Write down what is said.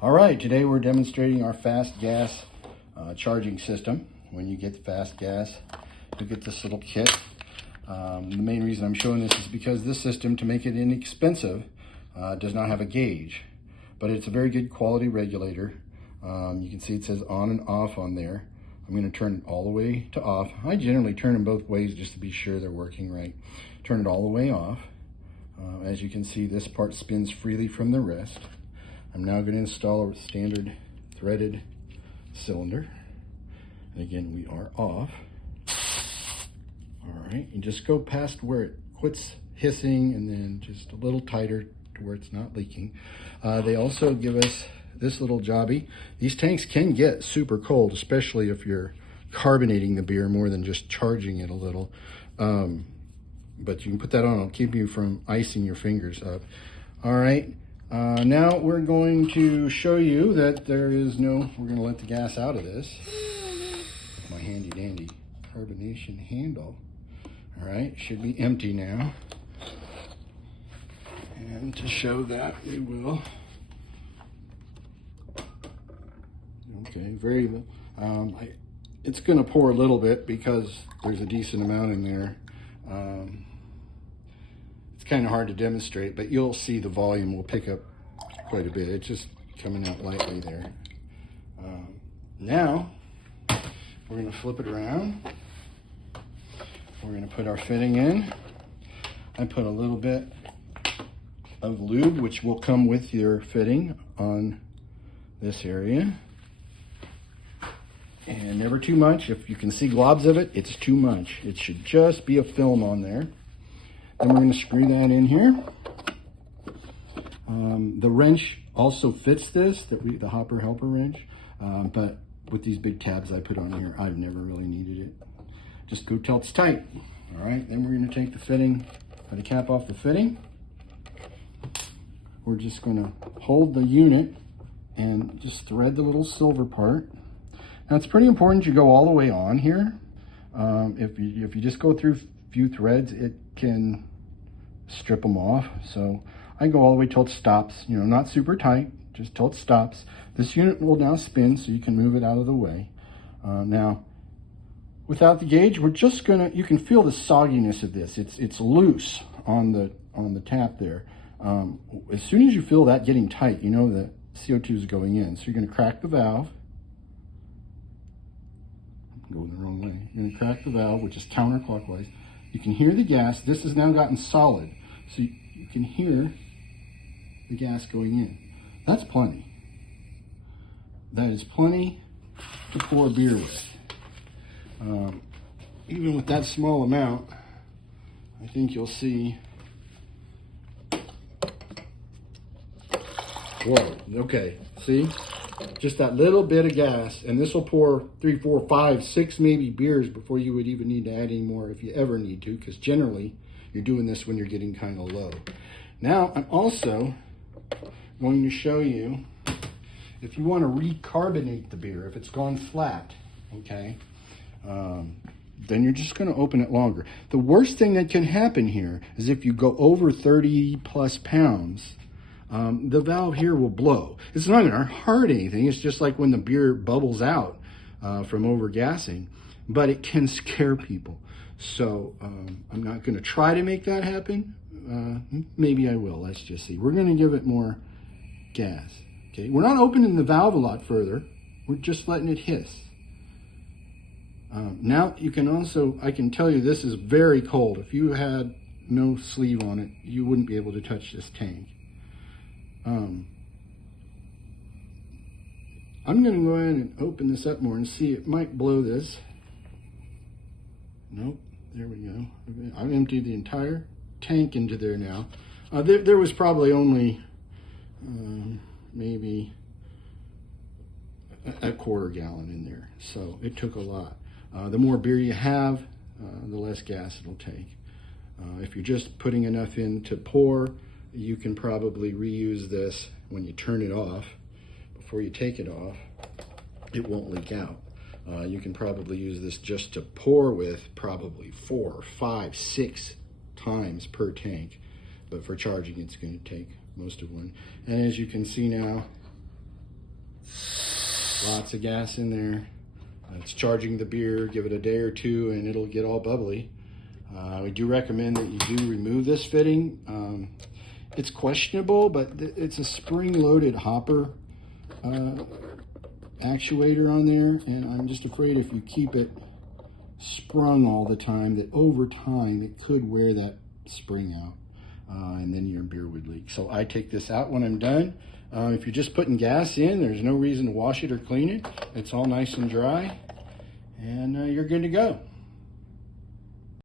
All right, today we're demonstrating our fast gas charging system. When you get the fast gas, you get this little kit. The main reason I'm showing this is because this system, to make it inexpensive, does not have a gauge, but it's a very good quality regulator. You can see it says on and off on there. I'm going to turn it all the way to off. I generally turn them both ways just to be sure they're working right. Turn it all the way off. As you can see, this part spins freely from the rest. I'm now going to install a standard threaded cylinder. And again, we are off. All right, you just go past where it quits hissing and then just a little tighter to where it's not leaking. They also give us this little jobby. These tanks can get super cold, especially if you're carbonating the beer more than just charging it a little. But you can put that on, it'll keep you from icing your fingers up. All right, now we're going to show you that there is no, we're gonna let the gas out of this. My handy dandy carbonation handle. All right, should be empty now. And to show that, we will. Okay, very, it's gonna pour a little bit because there's a decent amount in there. It's kind of hard to demonstrate, but you'll see the volume will pick up quite a bit. It's just coming out lightly there. Now, we're gonna flip it around. We're gonna put our fitting in. I put a little bit of lube, which will come with your fitting on this area. And never too much. If you can see globs of it, it's too much. It should just be a film on there. Then we're going to screw that in here. The wrench also fits this, the hopper helper wrench, but with these big tabs I put on here, I've never really needed it. Just go till it's tight. All right, then we're going to take the fitting, the cap off the fitting. We're just going to hold the unit and just thread the little silver part. Now it's pretty important you go all the way on here. If you just go through a few threads, it can strip them off. So I go all the way till it stops, you know, not super tight, just till it stops. This unit will now spin so you can move it out of the way. Now, without the gauge, we're just gonna, you can feel the sogginess of this. It's loose on the tap there. As soon as you feel that getting tight, you know that CO2 is going in. So you're gonna crack the valve. Going the wrong way. You're gonna crack the valve, which is counterclockwise. You can hear the gas. This has now gotten solid. So you can hear the gas going in. That's plenty. That is plenty to pour beer with. Even with that small amount, I think you'll see. Whoa, okay, see? Just that little bit of gas, and this will pour 3, 4, 5, 6 maybe beers before you would even need to add any more if you ever need to, because generally you're doing this when you're getting kind of low. Now I'm also going to show you if you want to recarbonate the beer, if it's gone flat, okay, then you're just going to open it longer. The worst thing that can happen here is if you go over 30 plus pounds, the valve here will blow. It's not going to hurt anything. It's just like when the beer bubbles out from overgassing, but it can scare people. So I'm not going to try to make that happen. Maybe I will. Let's just see. We're going to give it more gas. Okay, we're not opening the valve a lot further. We're just letting it hiss. Now you can also, I can tell you this is very cold. If you had no sleeve on it, you wouldn't be able to touch this tank. I'm going to go ahead and open this up more and see. It might blow this. Nope, there we go. I've emptied the entire tank into there now. There was probably only maybe a quarter gallon in there, so it took a lot. The more beer you have, the less gas it'll take. If you're just putting enough in to pour, you can probably reuse this when you turn it off. Before you take it off, it won't leak out. You can probably use this just to pour with probably 4, 5, 6 times per tank. But for charging, it's going to take most of one. And as you can see now, Lots of gas in there. It's charging the beer. Give it a day or two and it'll get all bubbly. We do recommend that you do remove this fitting. It's questionable, but it's a spring-loaded hopper actuator on there, and I'm just afraid if you keep it sprung all the time, that over time it could wear that spring out, and then your beer would leak. So I take this out when I'm done. If you're just putting gas in, there's no reason to wash it or clean it. It's all nice and dry, and you're good to go.